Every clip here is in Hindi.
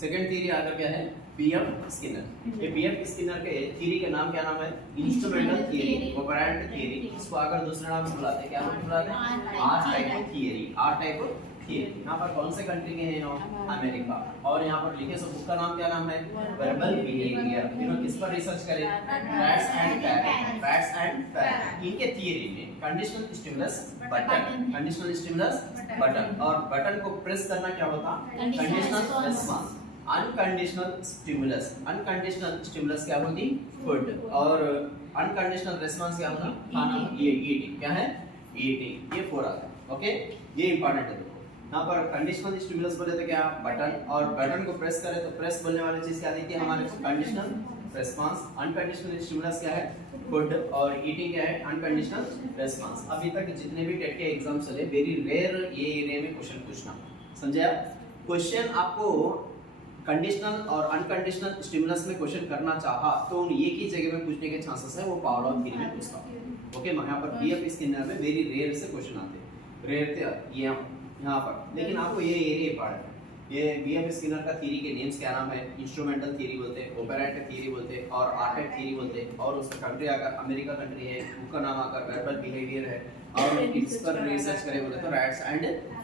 सेकंड थियरी आकर क्या है, बीएफ स्किनर। ये बीएफ स्किनर के थियरी का नाम क्या नाम है, इंस्ट्रूमेंटल थियरी, ऑपरेंट थियरी। इसको अगर दूसरे नाम से बुलाते हैं, क्या नाम बुलाते हैं, R type theory, R type theory. यहाँ पर कौन से कंट्री के हैं, अमेरिका। और यहाँ पर लिखे सो बुक का नाम क्या नाम है, वर्बल बिहेवियर। इन्होंने किस पर रिसर्च करे, rats and parrot, rats and parrot. इनके थियरी में conditional stimulus button, conditional stimulus button, और बटन को प्रेस करना क्या होता, conditional response. Unconditional stimulus, unconditional stimulus क्या होती, फूड, और अनकंडीशनल रिस्पांस क्या होता, खाना, ये ईटिंग। क्या है, ईटिंग। ये 4 आता है। ओके, ये इंपॉर्टेंट है। यहाँ पर कंडीशनल स्टिमुलस बोले तो क्या, बटन, और बटन को प्रेस करें तो प्रेस बोलने वाली चीज क्या देती है हमारे को, कंडीशनल रिस्पांस। अनकंडीशनल स्टिमुलस क्या है, फूड, और ईटिंग क्या है, अनकंडीशनल रिस्पांस। अभी तक जितने भी टेट के एग्जाम चले, वेरी रेयर ये एरिया में क्वेश्चन पूछना, समझे आप। क्वेश्चन आपको कंडीशनल और अनकंडीशनल स्टिमुलस में क्वेश्चन करना चाहा तो एक ही जगह में पूछने के चांसेस है, वो पावलोव थ्योरी में पूछता हूं। ओके, यहाँ पर बीएफ स्किनर में वेरी रेयर से क्वेश्चन आते हैं, रेयर थे ये यहाँ पर। लेकिन आपको ये एरिया पढ़ना है। ये बीएफ स्किनर का थ्योरी के नेम्स क्या नाम है, इंस्ट्रूमेंटल थ्योरी बोलते हैं, ऑपरेंट थ्योरी बोलते हैं, और आर्ट थ्योरी बोलते हैं। और उसका कंट्री आकर अमेरिका कंट्री है, बुक का नाम आकर वर्बल बिहेवियर है, और इस पर रिसर्च करे बोले तो रैट्स एंड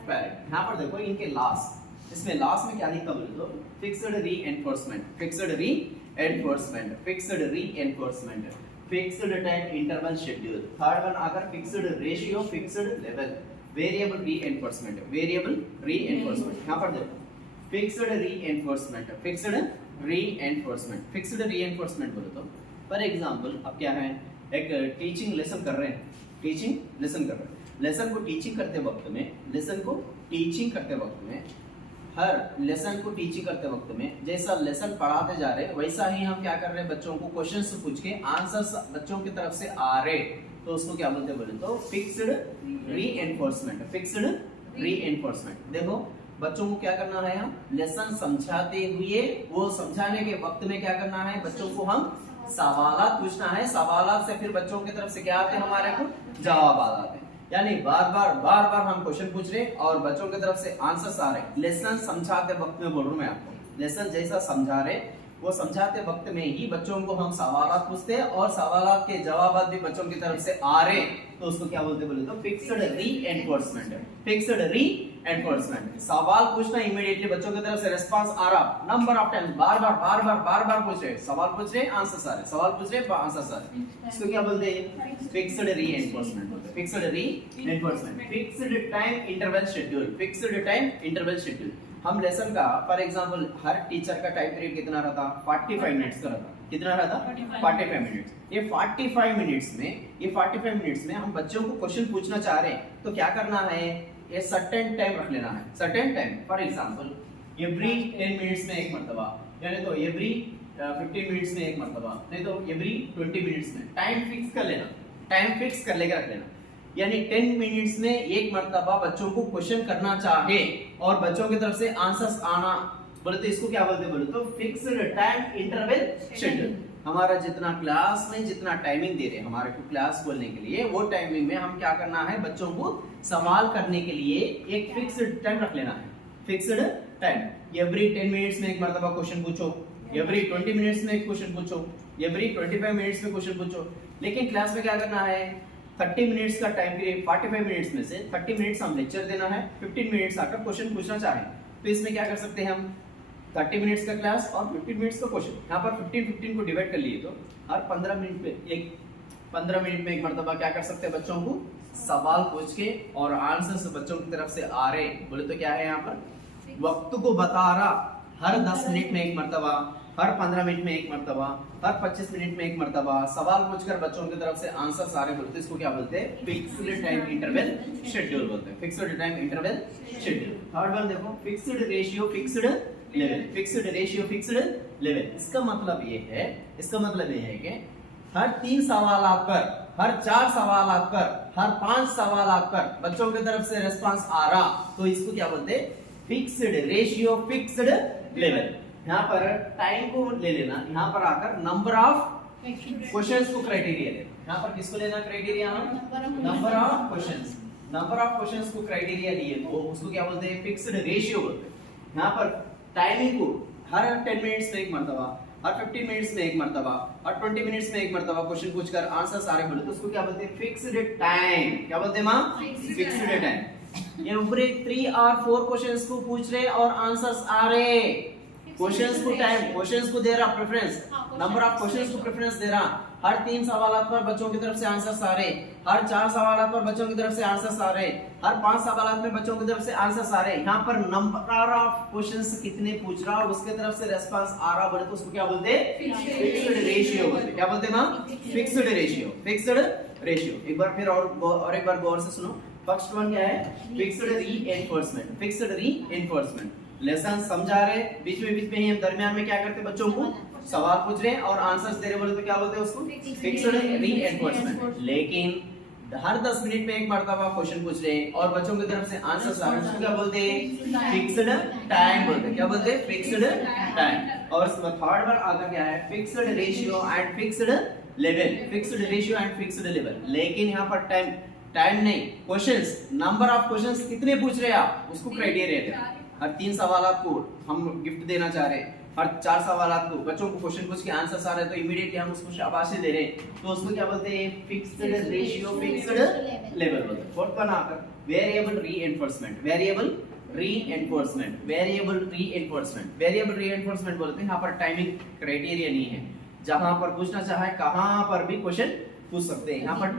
पैरेट। यहाँ पर देखो इनके लास्ट, इसमें लास्ट में क्या लिखा बोले तो fixed reinforcement, fixed reinforcement, fixed reinforcement, fixed time interval schedule. Third one आकर fixed ratio, fixed level, variable reinforcement, variable reinforcement. यहाँ पर देखो fixed reinforcement, fixed reinforcement, fixed reinforcement बोले तो फॉर एग्जांपल अब क्या है, एक टीचिंग लेसन कर रहे हैं, टीचिंग लेसन कर रहे हैं। लेसन को टीचिंग करते वक्त में, लेसन को टीचिंग करते वक्त में, हर लेसन को टीचिंग करते वक्त में जैसा लेसन पढ़ाते जा रहे हैं वैसा ही हम क्या कर रहे हैं, बच्चों को क्वेश्चंस पूछ के आंसर्स बच्चों की तरफ से आ रहे, तो उसको क्या बोलते हैं बोले तो फिक्स्ड रीएनफोर्समेंट, फिक्स्ड रीएनफोर्समेंट। देखो बच्चों को क्या करना है, हम लेसन समझाते हुए वो समझाने के वक्त में क्या करना है, बच्चों को हम सवालात पूछना है, सवालात से फिर बच्चों की तरफ से क्या आते हैं, हमारे को जवाब आते हैं। यानी बार बार हम क्वेश्चन पूछ रहे और बच्चों की तरफ से आंसर्स आ रहे। लेसन समझाते वक्त में बोल रहा हूं मैं आपको, लेसन जैसा समझा रहे वो समझाते वक्त में ही बच्चों को हम सवालात पूछते हैं और सवालात के जवाब भी बच्चों की तरफ से आ रहे, तो उसको क्या बोलते बोले तो फिक्स्ड रीएनफोर्समेंट, फिक्स्ड रीएनफोर्समेंट। सवाल पूछना इमीडिएटली बच्चों की तरफ से रिस्पांस आ रहा, नंबर ऑफ टाइम्स बार बार पूछ रहे, सवाल पूछ रहे आंसर्स आ रहे, सवाल पूछ रहे आंसर्स आ रहे, इसको क्या बोलते हैं, फिक्स्ड रीएनफोर्समेंट बोलते हैं, fixed reinforcement. Fixed time interval schedule, fixed time interval schedule. हम लेसन का फॉर एग्जांपल हर टीचर का टाइम पीरियड कितना रहता, 45 मिनट्स का रहता, कितना रहता 45 मिनट्स। ये 45 मिनट्स में, ये 45 मिनट्स में हम बच्चों को क्वेश्चन पूछना चाह रहे हैं तो क्या करना है, ये सर्टेन टाइम रख लेना है, certain time. For example every 10 minutes में एक मर्तबा, यानी तो एवरी 15 मिनट्स में एक मर्तबा, नहीं तो एवरी 20 मिनट्स में टाइम फिक्स कर लेना, टाइम फिक्स कर लेकर रख लेना। यानी 10 मिनट्स में एक मर्तबा बच्चों को क्वेश्चन करना चाहे और बच्चों की तरफ से आंसर्स आना बोले तो इसको क्या बोलते बोले तो फिक्स्ड टाइम इंटरवल शेड्यूल। हमारा जितना क्लास में जितना टाइमिंग दे रहे हैं हमारे को क्लास बोलने के लिए, वो टाइमिंग में हम क्या करना है, बच्चों को सवाल करने के लिए एक फिक्स्ड टाइम रख लेना है, फिक्स्ड टाइम। एवरी 10 मिनट्स में एक मर्तबा क्वेश्चन पूछो, एवरी 20 मिनट्स में एक क्वेश्चन पूछो, एवरी 25 मिनट्स में क्वेश्चन पूछो। लेकिन क्लास में क्या करना है, 30 मिनट्स का टाइम पीरियड, 45 मिनट्स में से 30 मिनट्स हम लेक्चर देना है, 15 मिनट्स आकर क्वेश्चन पूछना चाहें तो इसमें क्या कर सकते हैं हम, 30 मिनट्स का क्लास और 15 मिनट्स का क्वेश्चन। यहाँ पर 15 को डिवाइड कर लिए तो हर 15 मिनट में एक, 15 मिनट में एक मर्तबा क्या कर सकते हैं, बच्चों को सवाल पूछ के और आंसर बच्चों की तरफ से आ रहे बोले तो क्या है, यहाँ पर वक्त को बता रहा, हर 10 मिनट में एक मर्तबा, हर 15 मिनट में एक मर्तबा, हर 25 मिनट में एक मर्तबा सवाल पूछकर बच्चों की तरफ से आंसर सारे बोलते हैं, इसको क्या बोलते हैं, फिक्स्ड टाइम इंटरवल शेड्यूल बोलते हैं, fixed time interval schedule. Third one देखो fixed ratio, fixed level, fixed ratio, fixed level. इसका मतलब ये है, इसका मतलब ये है कि हर 3 सवाल पर, हर 4 सवाल पर, हर 5 सवाल पर बच्चों की तरफ से रिस्पांस आ रहा, तो इसको क्या बोलते हैं, फिक्स्ड रेशियो, फिक्स्ड लेवल। यहाँ पर टाइम को ले लेना, यहाँ पर आकर नंबर ऑफ क्वेश्चंस को क्राइटेरिया लेना। यहाँ पर किसको लेना criteria, number of questions, number of questions को क्राइटेरिया लिए तो उसको क्या बोलते हैं, फिक्स्ड रेशियो बोलते हैं। यहाँ पर टाइमिंग को हर 10 मिनट्स में एक मर्तबा, हर 15 मिनट्स में एक मर्तबा, हर 20 मिनट्स में एक मर्तबा क्वेश्चन पूछकर आंसर सारे बोले तो उसको क्या बोलते हैं? Fixed time. क्या बोलते हैं मां? Fixed time. ये ऊपर 3 और 4 क्वेश्चंस को पूछ रहे और आंसर्स आ रहे। क्वेश्चंस को टाइम, क्वेश्चंस को दे रहा प्रेफरेंस, नंबर ऑफ क्वेश्चंस को प्रेफरेंस दे रहा। हर 3 सवालात पर बच्चों की तरफ से आंसर्स आ रहे, हर 4 सवालात पर बच्चों की तरफ से आंसर्स आ रहे, हर 5 सवालात में बच्चों की तरफ से आंसर्स आ रहे। यहाँ पर नंबर ऑफ क्वेश्चंस कितने पूछ रहा और उसके तरफ से रेस्पॉन्स आ रहा बोले तो उसको क्या बोलते हैं? फिक्स्ड रेशियो बोलते हैं। क्या बोलते हैं मां? Fixed ratio. Fixed ratio. एक बार फिर और एक बार गौर से सुनो। फर्स्ट वन क्या है? Fixed reinforcement. Fixed reinforcement. Lesson समझा रहे, बीच में ही हम दरमियान में क्या करते बच्चों को सवाल पूछ रहे हैं और आंसर्स दे रहे बोले तो क्या बोलते हैं उसको? Fixed reinforcement. लेकिन हर 10 मिनट में एक मर्तबा क्वेश्चन पूछ रहे हैं और बच्चों की तरफ से आंसर्स आ रहे हैं, उसको क्या बोलते हैं? फिक्स्ड टाइम बोलते हैं। क्या बोलते हैं? Fixed time. और थर्ड वन आता क्या है? Fixed ratio and fixed level. Fixed ratio and fixed level. लेकिन यहाँ पर टाइम नहीं, क्वेश्चंस, नंबर ऑफ क्वेश्चंस कितने पूछ रहे हैं आप, उसको क्राइटेरिया है। हर 3 सवालात को हम गिफ्ट देना चाह रहे हैं, हर 4 सवालात को बच्चों को क्वेश्चन पूछ के आंसर आ रहे हैं तो इमीडिएटली हम उसको शाबाशी दे रहे हैं, तो उसको क्या बोलते हैं? फिक्स्ड रेशियो, फिक्स्ड लेवल बोलते हैं। फोर्थ वन आता variable reinforcement. Variable reinforcement. Variable reinforcement. Variable reinforcement बोलते हैं यहाँ पर टाइमिंग क्राइटेरिया नहीं है, जहां पर पूछना चाहे कहां पर भी क्वेश्चन पूछ सकते हैं। यहाँ पर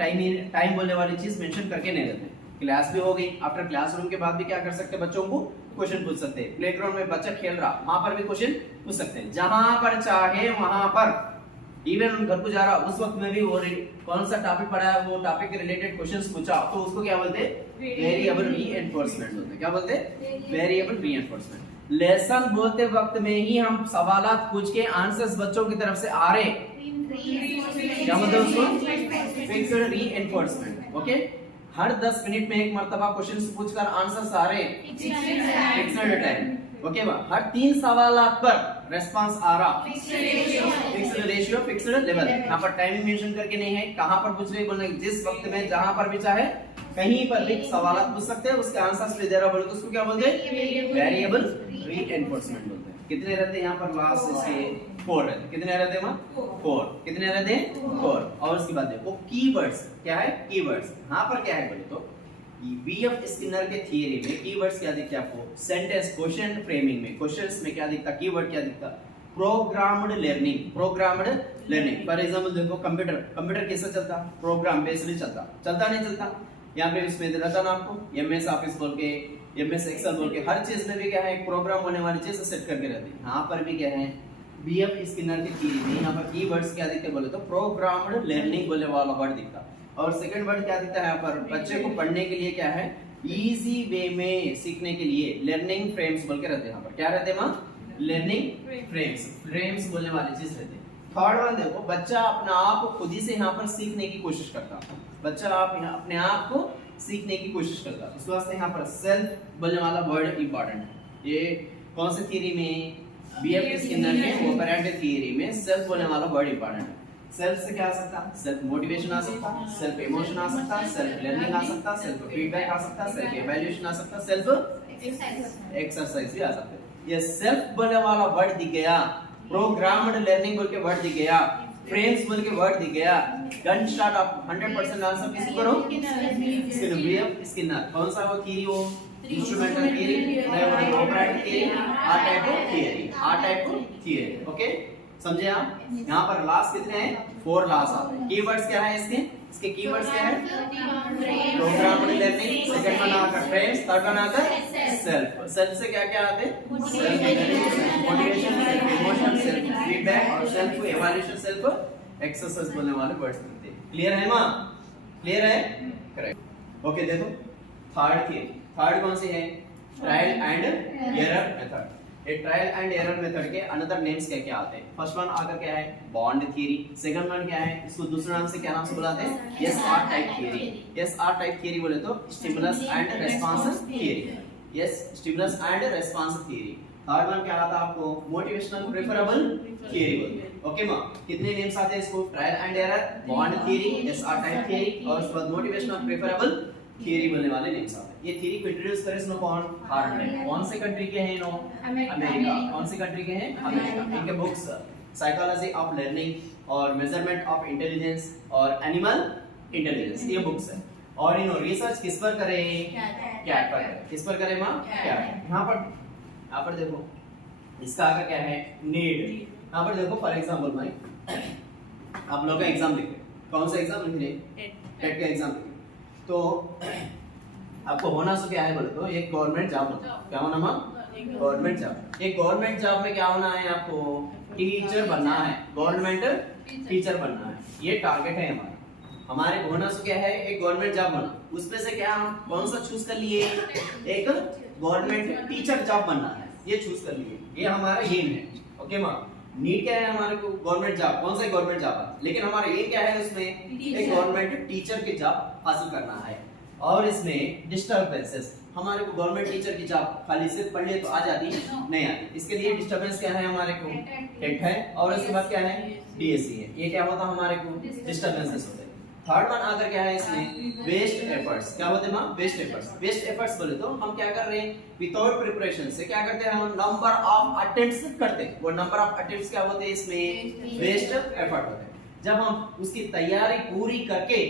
टाइम बोलने वाली चीज मेंशन करके नहीं रहते। क्लास भी हो गई, आफ्टर क्लासरूम के बाद भी क्या कर सकते हैं? बच्चों को क्वेश्चन पूछ सकते हैं। प्लेग्राउंड में बच्चा खेल रहा, वहां पर भी क्वेश्चन पूछ सकते हैं, जहां पर चाहे वहां पर। इवन हम घर को जा रहा उस वक्त में भी वो कौन सा टॉपिक पढ़ा है वो टॉपिक के रिलेटेड क्वेश्चंस पूछा तो उसको क्या बोलते हैं? वेरिएबल रीइंफोर्समेंट बोलते हैं। क्या बोलते हैं? Variable reinforcement. लेसन बोलते वक्त में ही हम सवालात पूछ के आंसर्स बच्चों की तरफ से आ रहे, क्या बोलते हैं उसको? Fixed reinforcement. ओके, हर 10 मिनट में एक मर्तबा क्वेश्चन पूछकर आंसर्स आ रहे, फिक्स्ड टाइम। ओके बा, हर 3 सवालात पर रेस्पॉन्स आ रहा, फिक्स्ड रेशियो, फिक्स्ड लेवल। यहाँ पर टाइमिंग मेंशन करके नहीं है, कहां पर पूछ रहे बोलना, जिस वक्त में जहां पर भी चाहे कहीं पर भी सवालात पूछ सकते हैं, उसके आंसर्स ले दे रहा बोले तो उसको क्या बोलते हैं? वेरिएबल रीइंफोर्समेंट बोलते हैं। कितने रहते हैं यहाँ पर? लास्ट इसके 4 रहते। कितने रहते हैं? 4। कितने रहते हैं? 4। और उसके बाद देखो कीवर्ड्स क्या है? कीवर्ड्स यहाँ पर क्या है बोले तो बीएफ स्किनर के थियरी में कीवर्ड्स क्या दिखते हैं आपको? सेंटेंस, क्वेश्चन फ्रेमिंग में क्वेश्चंस में क्या दिखता? कीवर्ड क्या दिखता? Programmed learning. Programmed learning. For example देखो कंप्यूटर कैसा चलता? प्रोग्राम बेस्ड चलता नहीं चलता? यहाँ पे इसमें रहता ना आपको एमएस ऑफिस बोल के, एमएस एक्सेल बोल के, हर चीज में भी क्या है? एक प्रोग्राम होने वाली चीज सेट करके रहती है। यहाँ पर भी क्या है? बीएफ स्किनर की थ्योरी में यहाँ पर कीवर्ड्स क्या दिखते बोले तो प्रोग्राम्ड लर्निंग बोलने वाला वर्ड दिखता। और सेकंड वर्ड क्या दिखता है यहाँ पर? बच्चे को पढ़ने के लिए क्या है? इजी वे में सीखने के लिए लर्निंग फ्रेम्स बोल के रहते हैं। यहाँ पर क्या रहते हैं मां? लर्निंग फ्रेम्स बोलने वाली चीज रहती है। थर्ड वन देखो, बच्चा अपने आप को खुद ही से यहाँ पर सीखने की कोशिश करता। बच्चा अपने आप को सीखने की कोशिश करता, इस वास्ते यहाँ पर सेल्फ बोलने वाला वर्ड इंपॉर्टेंट है। ये कौन सी थ्योरी में? बीएफ स्किनर के ऑपरेंट थ्योरी में सेल्फ बोलने वाला वर्ड इंपॉर्टेंट है। सेल्फ से क्या आ सकता? सेल्फ मोटिवेशन आ सकता, सेल्फ इमोशन आ सकता, सेल्फ लर्निंग आ सकता, सेल्फ फीडबैक आ सकता, सेल्फ इवैल्यूएशन आ सकता, सेल्फ एक्सरसाइज भी आ सकता है। ये सेल्फ बोलने वाला वर्ड दिख गया, प्रोग्राम्ड लर्निंग बोल के वर्ड दिख गया, फ्रेम्स बोल के वर्ड दिख गया। डन स्टार्ट आप 100% आंसर किसी करो? Skinner, BF Skinner. कौन सा वो थ्योरी? वो instrumental theory, operant theory, R type of theory, R type of theory. Okay, समझे आप? यहाँ पर लास्ट कितने हैं? 4 लास्ट आते हैं। कीवर्ड्स क्या है इसके कीवर्ड्स क्या है? प्रोग्राम्ड लर्निंग, सेकंड वन आता है फ्रेम्स, थर्ड वन आता है सेल्फ। सेल्फ से क्या क्या आते हैं? Self motivation, self emotion, self feedback और सेल्फ इवैल्यूएशन, सेल्फ एक्सरसाइज बोलने वाले वर्ड्स मिलते हैं। क्लियर है मां? क्लियर है? करेक्ट। ओके, देखो थर्ड थ्योरी, थर्ड कौन सी है? Trial and error method. ये ट्रायल एंड एरर मेथड के अनदर नेम्स क्या क्या आते हैं? फर्स्ट वन आकर क्या है? Bond theory. सेकंड वन क्या है? इसको दूसरे नाम से क्या नाम से बुलाते हैं? Yes R type theory. Yes R type theory बोले तो stimulus and response theory. Yes, stimulus and response theory. Third one क्या आता है आपको? मोटिवेशनल प्रेफरेबल थ्योरी बोलते हैं। ओके मां, कितने नेम्स आते हैं इसको? Trial and error, bond theory, yes R type theory और उसके बाद मोटिवेशनल प्रेफरेबल थियरी बोलने वाले नेम्स आते हैं। ये थियरी को इंट्रोड्यूस करे इसमें कौन? हार्टलैंड। कौन से कंट्री के हैं नो? अमेरिका। कौन से कंट्री के हैं? अमेरिका। इनके बुक्स साइकोलॉजी ऑफ लर्निंग और मेजरमेंट ऑफ इंटेलिजेंस और एनिमल इंटेलिजेंस, ये बुक्स है। और इन रिसर्च किस पर करे? कैट पर करे। किस पर करे मां? कैट। यहाँ पर देखो इसका आगे क्या है? नीड। यहाँ पर देखो फॉर एग्जांपल भाई आप लोग का एग्जाम लिखे, कौन सा एग्जाम लिख रहे? टेट का एग्जाम लिखे। तो आपको होना सो क्या है बोले तो एक गवर्नमेंट जॉब होता है। क्या होना मां? Government job. एक गवर्नमेंट जॉब में क्या होना है? आपको टीचर बनना है, गवर्नमेंट टीचर बनना है। ये टारगेट है हमारा। हमारे होना सो क्या है? एक गवर्नमेंट जॉब बना। उसमें से क्या हम कौन सा चूज कर लिए? एक गवर्नमेंट टीचर जॉब बनना है, ये चूज कर लिए। ये हमारा एम है। ओके मां, नीड क्या है हमारे को? Government job. कौन सा गवर्नमेंट जॉब है? लेकिन हमारा एम क्या है उसमें? एक गवर्नमेंट टीचर की जॉब हासिल करना है। और इसमें डिस्टर्बेंसेस, हमारे को गवर्नमेंट टीचर की जॉब खाली सिर्फ पढ़ लिए तो आ जाती नहीं आती। इसके लिए डिस्टर्बेंस क्या है हमारे को? टेट है। और उसके बाद क्या है? डीएससी है। ये क्या होता हमारे को? डिस्टर्बेंसेस होते हैं। थर्ड वन आकर क्या है इसमें? Waste efforts. क्या होते हैं मां? Waste efforts. वेस्ट एफर्ट्स बोले तो हम क्या कर रहे हैं? विदाउट प्रिपरेशन से क्या करते हैं? हम नंबर ऑफ अटेम्प्ट्स करते हैं। वो नंबर ऑफ अटेम्प्ट्स क्या होते हैं इसमें? वेस्ट एफर्ट होते हैं। जब हम उसकी तैयारी पूरी करके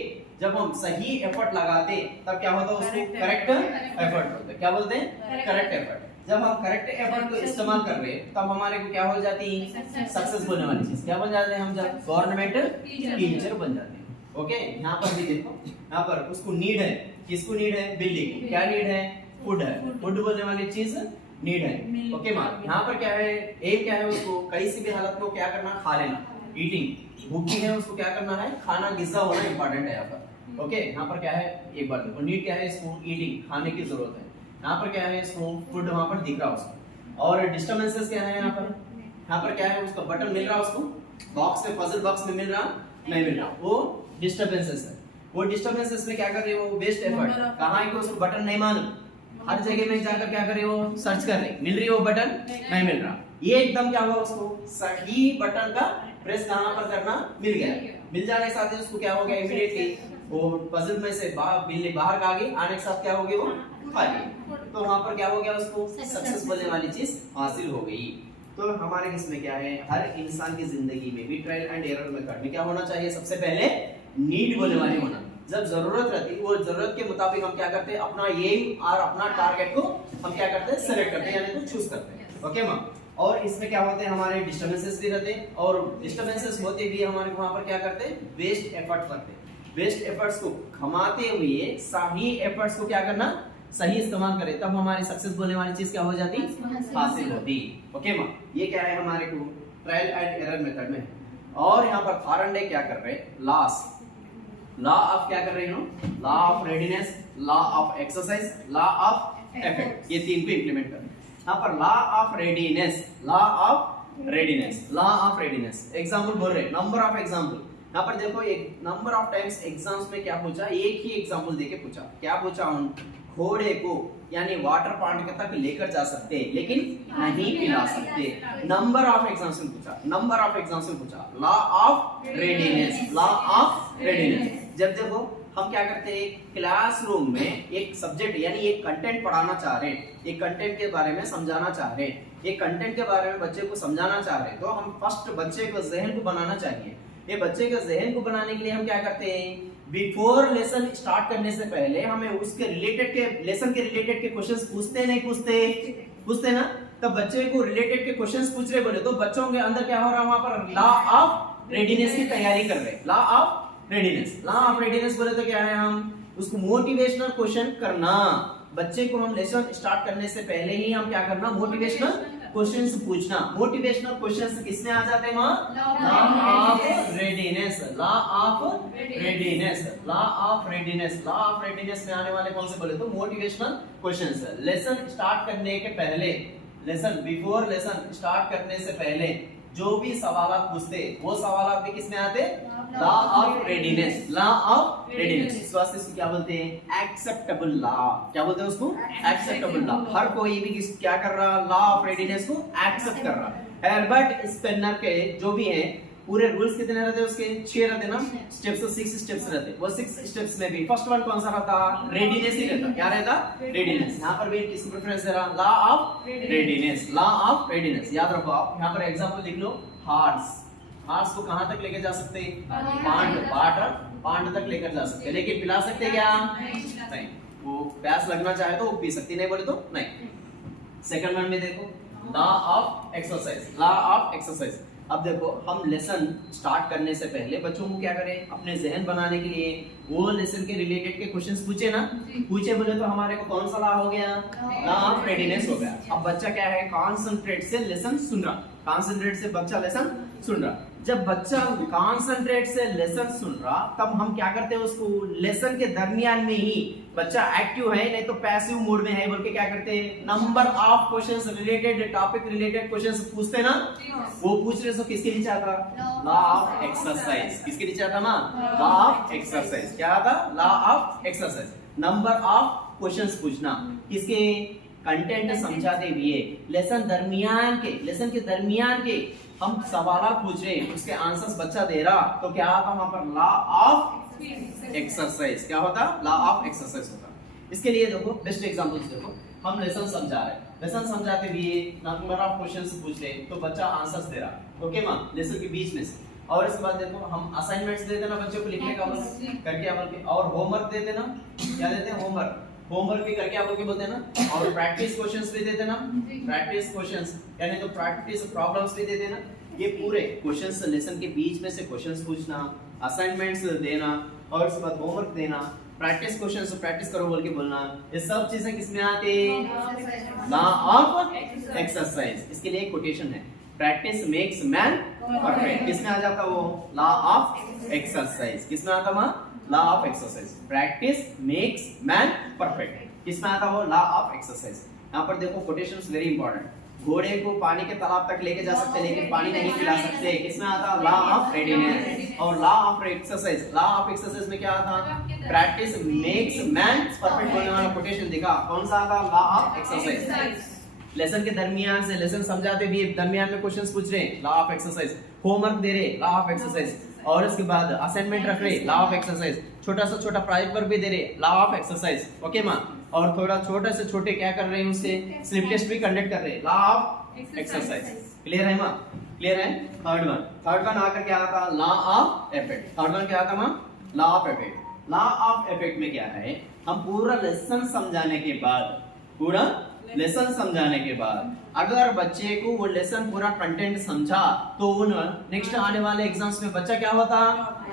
जब हम सही एफर्ट लगाते तब क्या होता है? उसको करेक्ट एफर्ट बोलते हैं। क्या बोलते हैं? Correct effort. जब हम करेक्ट एफर्ट को इस्तेमाल कर रहे हैं तब हमारे को क्या हो जाती? सक्सेस होने वाली चीज। क्या बन जाते हैं हम? जब गवर्नमेंट टीचर बन जाते हैं। ओके, यहाँ पर भी देखो, यहाँ पर उसको नीड है। किसको नीड है? बिल्ली को। क्या नीड है? फूड है। फूड बोलने वाली चीज नीड है। ओके मां, यहाँ पर क्या है? एम क्या है? उसको कहीं से भी हालत में क्या करना? खा लेना, ईटिंग। भूखी है उसको क्या करना है? खाना, गिज़ा होना इंपॉर्टेंट है यहाँ पर। ओके, यहाँ पर क्या है? एक बार देखो, नीड क्या है? इसको ईटिंग, खाने की जरूरत है। यहाँ पर क्या है? इसको फूड वहां पर दिख रहा है उसको। और डिस्टर्बेंसेस क्या है यहाँ पर? यहाँ पर क्या है? उसका बटन मिल रहा है उसको, बॉक्स में, पजल बॉक्स में मिल रहा नहीं मिल रहा, वो डिस्टर्बेंसेस है। वो डिस्टर्बेंसेस में क्या कर रहे हो? Waste effort. कहाँ है कि उसको बटन नहीं मालूम, हर जगह में जाकर क्या कर रहे हो? सर्च कर रहे, मिल रही है वो बटन? नहीं मिल रहा। ये एकदम क्या हुआ? उसको सही बटन का प्रेस कहाँ पर करना? मिल गया। मिल जाने के साथ ही उसको क्या हो गया? इमीडिएटली वो पजल में से बिल्ली बाहर आ गई, आने के साथ क्या हो गया? वो खा ली। तो वहां पर क्या हो गया? उसको सक्सेस बोलने वाली चीज हासिल हो गई। तो हमारे इसमें क्या है? हर इंसान की जिंदगी में भी ट्रायल एंड एरर मेथड में क्या होना चाहिए? सबसे पहले नीड बोलने वाली होना। जब जरूरत रहती है वो जरूरत के मुताबिक हम क्या करते हैं? अपना एम और अपना टारगेट को हम क्या करते हैं? सेलेक्ट करते हैं, यानी तो चूज करते हैं। ओके मां। और इसमें क्या होते हैं? हमारे डिस्टर्बेंसेस भी रहते हैं। और डिस्टर्बेंसेस होते भी हमारे वहां पर क्या करते हैं? वेस्ट एफर्ट करते हैं। वेस्ट एफर्ट्स को कमाते हुए सही एफर्ट्स को क्या करना? सही इस्तेमाल करें, तब हमारी सक्सेस बोलने वाली चीज क्या हो जाती? हासिल होती। ओके मां, ये क्या है हमारे को? ट्रायल एंड एरर मेथड में। और यहाँ पर थारंडे क्या कर रहे हैं? लॉ ऑफ क्या कर रहे हैं? Law of readiness, law of exercise, law of effect, ये तीन को इंप्लीमेंट कर रहे हैं। यहाँ पर law of readiness, law of readiness, law of readiness. Example बोल रहे हैं, नंबर ऑफ एग्जांपल। यहाँ पर देखो, एक नंबर ऑफ टाइम्स एग्जाम्स में क्या पूछा? एक ही एग्जांपल देके पूछा। क्या पूछा? हम घोड़े को यानी वाटर पॉइंट तक लेकर जा सकते हैं लेकिन नहीं पिला सकते। नंबर ऑफ एग्जाम्स में पूछा, नंबर ऑफ एग्जाम्स में पूछा। Law of readiness, law of readiness. जब देखो हम क्या करते हैं? क्लासरूम में एक सब्जेक्ट यानी एक कंटेंट पढ़ाना चाह रहे हैं, एक कंटेंट के बारे में समझाना चाह रहे हैं, एक कंटेंट के बारे में बच्चे को समझाना चाह रहे हैं, तो हम फर्स्ट बच्चे को जहन को बनाना चाहिए। ये बच्चे के जहन को बनाने के लिए हम क्या करते हैं? बिफोर लेसन स्टार्ट करने से पहले हमें उसके रिलेटेड के लेसन के रिलेटेड के क्वेश्चंस पूछते नहीं पूछते ना? तब बच्चे को रिलेटेड के क्वेश्चंस पूछ रहे बोले तो बच्चों के अंदर क्या हो रहा है? वहां पर लॉ ऑफ रेडीनेस की तैयारी कर रहे हैं। Law of readiness, law of readiness बोले तो क्या है? हम उसको मोटिवेशनल क्वेश्चन करना। बच्चे को हम लेसन स्टार्ट करने से पहले ही हम क्या करना? मोटिवेशनल क्वेश्चंस पूछना। मोटिवेशनल क्वेश्चंस किसमें आ जाते हैं? Law of readiness, law of readiness, law of readiness. Law of readiness में आने वाले कौन से बोले तो मोटिवेशनल क्वेश्चंस। लेसन स्टार्ट करने के पहले, लेसन बिफोर लेसन स्टार्ट करने से पहले जो भी सवाल पूछते वो सवाल भी किसमें आते? Law of readiness, law of readiness. इस वास्ते इसको क्या बोलते हैं? Acceptable law. क्या बोलते हैं उसको? Acceptable law. हर कोई भी क्या कर रहा? लॉ ऑफ रेडीनेस को एक्सेप्ट कर रहा है। हेर्बर्ट स्पेनर के जो भी हैं पूरे रूल्स कितने रहते हैं उसके 6 रहते ना स्टेप्स, तो 6 स्टेप्स रहते। वो 6 स्टेप्स में भी फर्स्ट वन कौन सा रहता? रेडीनेस ही रहता। क्या रहता? रेडीनेस। यहाँ पर भी किसको प्रेफरेंस दे रहा? Law of readiness, law of readiness. याद रखो आप यहाँ पर एग्जांपल लिख लो, हार्स। हार्स को कहां तक लेके जा सकते हैं? पांड तक लेकर जा सकते हैं, लेकिन पिला सकते क्या? नहीं। वो प्यास लगना चाहे तो वो पी सकती, नहीं बोले तो नहीं। सेकंड वन में देखो, law of exercise, law of exercise. अब देखो हम लेसन स्टार्ट करने से पहले बच्चों को क्या करें, अपने जहन बनाने के लिए वो लेसन के रिलेटेड के क्वेश्चंस पूछे ना, पूछे बोले तो हमारे को कौन सा लॉ हो गया? लॉ ऑफ रेडीनेस हो गया। अब बच्चा क्या है, कॉन्सेंट्रेट से लेसन सुन रहा, कॉन्सेंट्रेट से बच्चा लेसन सुन रहा। जब बच्चा कॉन्सेंट्रेट से लेसन सुन रहा तब हम क्या करते हैं, उसको लेसन के दरमियान में ही बच्चा एक्टिव है नहीं तो पैसिव मोड में है बोल के क्या करते हैं, number of questions related topic related questions पूछते ना। वो पूछ रहे तो किसके नीचे आता? Law of exercise. किसके नीचे आता ना? Law of exercise. क्या आता? Law of exercise. Number of questions पूछना किसके? कंटेंट समझाते हुए लेसन के दरमियान के हम सवाल पूछ रहे, उसके आंसर्स बच्चा दे रहा, तो क्या आता वहां पर? Law of exercise. क्या होता? लॉ ऑफ एक्सरसाइज होता। इसके लिए देखो बेस्ट एग्जांपल्स देखो, हम लेसन समझा रहे, लेसन समझाते हुए नंबर ऑफ क्वेश्चंस पूछ रहे तो बच्चा आंसर्स दे रहा, ओके मां, लेसन के बीच में से। और इसके बाद देखो हम असाइनमेंट्स दे देना बच्चों को लिखने का करके बोल के, और होमवर्क दे देना। क्या देते हैं? होमवर्क भी करके आप लोग बोलते हैं ना। और प्रैक्टिस क्वेश्चंस भी दे देना, प्रैक्टिस क्वेश्चंस यानी तो प्रैक्टिस प्रॉब्लम्स भी दे देना। ये पूरे क्वेश्चंस लेसन के बीच में से क्वेश्चंस पूछना, असाइनमेंट्स देना, और उसके बाद होमवर्क देना, प्रैक्टिस क्वेश्चंस प्रैक्टिस करो बोल के बोलना। ये सब चीजें किसमें आते? Law of exercise. इसके लिए एक कोटेशन है, प्रैक्टिस मेक्स मैन परफेक्ट। किसमें आ जाता वो? Law of exercise. किसमें आता मां? Law of exercise. Practice makes man perfect. किसमें आता वो? Law of exercise. यहाँ पर देखो कोटेशंस वेरी इंपॉर्टेंट। घोड़े को पानी के तालाब तक लेके जा सकते लेकिन पानी नहीं पिला सकते। किसमें आता? Law of readiness. और law of exercise, law of exercise में क्या आता? प्रैक्टिस मेक्स मैन परफेक्ट बोलने वाला कोटेशन देखा, कौन सा आता? Law of exercise. लेसन के दरमियान से लेसन समझाते हुए दरमियान में क्वेश्चंस पूछ रहे, लॉ ऑफ एक्सरसाइज। होमवर्क दे रहे, लॉ ऑफ एक्सरसाइज। और इसके बाद असाइनमेंट रख रहे, लॉ ऑफ एक्सरसाइज। छोटा सा छोटा प्रोजेक्ट वर्क भी दे रहे, लॉ ऑफ एक्सरसाइज, ओके मां। और थोड़ा छोटा से छोटे क्या कर रहे हैं, उससे स्लिप टेस्ट भी कंडक्ट कर रहे, लॉ ऑफ एक्सरसाइज। क्लियर है मां? क्लियर है? थर्ड वन आकर क्या आता? Law of effect. Third one क्या आता मां? Law of effect. Law of effect में क्या है, हम पूरा लेसन समझाने के बाद अगर बच्चे को वो लेसन पूरा कंटेंट समझा तो वो नेक्स्ट आने वाले एग्जाम्स में बच्चा क्या होता?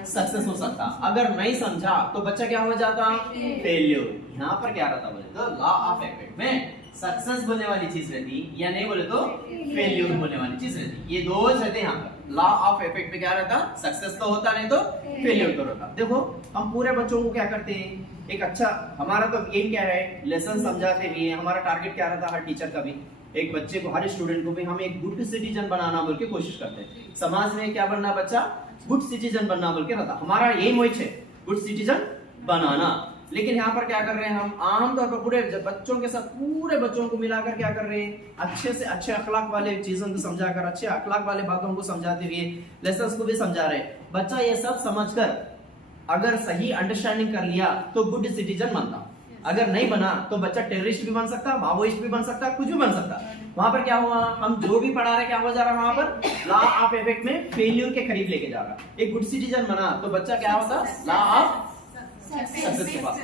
सक्सेस हो सकता। अगर नहीं समझा तो बच्चा क्या हो जाता? फेलियर। यहाँ पर क्या रहता बोले तो लॉ ऑफ इफेक्ट में सक्सेस बोलने वाली चीज रहती या नहीं बोले तो फेलियर बोलने वाली चीज रहती। ये दो रहते हैं यहाँ पर। लॉ ऑफ इफेक्ट में क्या रहता? सक्सेस तो होता नहीं तो फेलियर तो रहता। देखो हम पूरे बच्चों को क्या करते हैं, एक अच्छा, हमारा तो एम क्या है, लेसन समझाते भी है। हमारा टारगेट क्या रहता है, हर टीचर का भी, एक बच्चे को, हर स्टूडेंट को भी हम एक गुड सिटीजन बनाना बोल के कोशिश करते हैं। समाज में क्या बनना, बच्चा गुड सिटीजन बनना बोल के रहता। हमारा एम वही है, गुड सिटीजन बनाना। लेकिन यहाँ पर क्या कर रहे हैं हम, आमतौर पर पूरे बच्चों के साथ पूरे बच्चों को मिलाकर क्या कर रहे हैं, अच्छे से अच्छे अखलाक वाले चीजों को समझाकर, अच्छे अखलाक वाले बातों को समझाते हुए लेसन्स को भी समझा रहे हैं। बच्चा ये सब समझकर अगर सही अंडरस्टैंडिंग कर लिया तो गुड सिटीजन बनता। अगर नहीं बना तो बच्चा टेररिस्ट भी बन सकता, माओइस्ट भी बन सकता, कुछ भी बन सकता। वहां पर क्या हुआ, हम जो भी पढ़ा रहे क्या हो जा रहा, वहां पर लॉ ऑफ इफेक्ट में फेलियर के करीब लेके जा रहा। एक गुड सिटीजन बना तो बच्चा क्या होता, लॉ ऑफ सक्सेस के पास।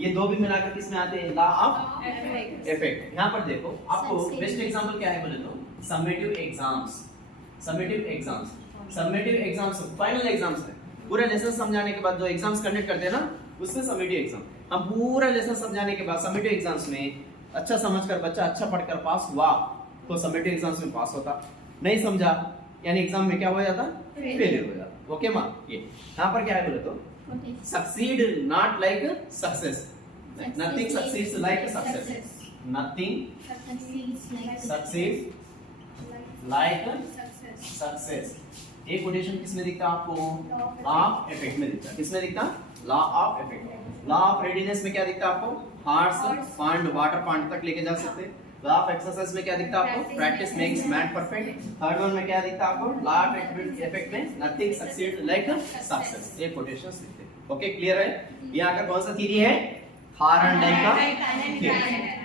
ये दो भी मिलाकर किस में आते हैं, लॉ ऑफ इफेक्ट। यहाँ पर देखो आपको बेस्ट एग्जांपल क्या है बोले तो summative exams. Summative exams final exams है। पूरा लेसन समझाने के बाद जो एग्जाम्स कंडक्ट करते हैं ना, उससे समेटिव एग्जाम। हम पूरा लेसन समझाने के बाद समेटिव एग्जाम्स में अच्छा समझकर बच्चा अच्छा पढ़कर पास हुआ तो समेटिव एग्जाम्स में पास होता। नहीं समझा यानी एग्जाम में क्या हो जाता, फेलियर हो जाता। ओके मां, ये यहाँ पर क्या है बोले तो succeed not like success, nothing succeeds like success, nothing succeeds like success। ये कोटेशन किसमें दिखता आपको, लॉ ऑफ इफेक्ट में दिखता। किसमें दिखता, law of effect. Law of readiness में क्या दिखता आपको, हॉर्स पॉन्ड वाटर पॉन्ड तक लेके जा सकते हैं। लॉ ऑफ एक्सरसाइज में क्या दिखता है आपको? Practice makes man perfect. Third one में क्या दिखता है आपको? लॉ ऑफ इफेक्ट में नथिंग सक्सीड लाइक सक्सेस। ये कोटेशंस दिखते हैं। ओके, क्लियर है? ये आकर कौन सा थ्योरी है? थॉर्नडाइक का थ्योरी।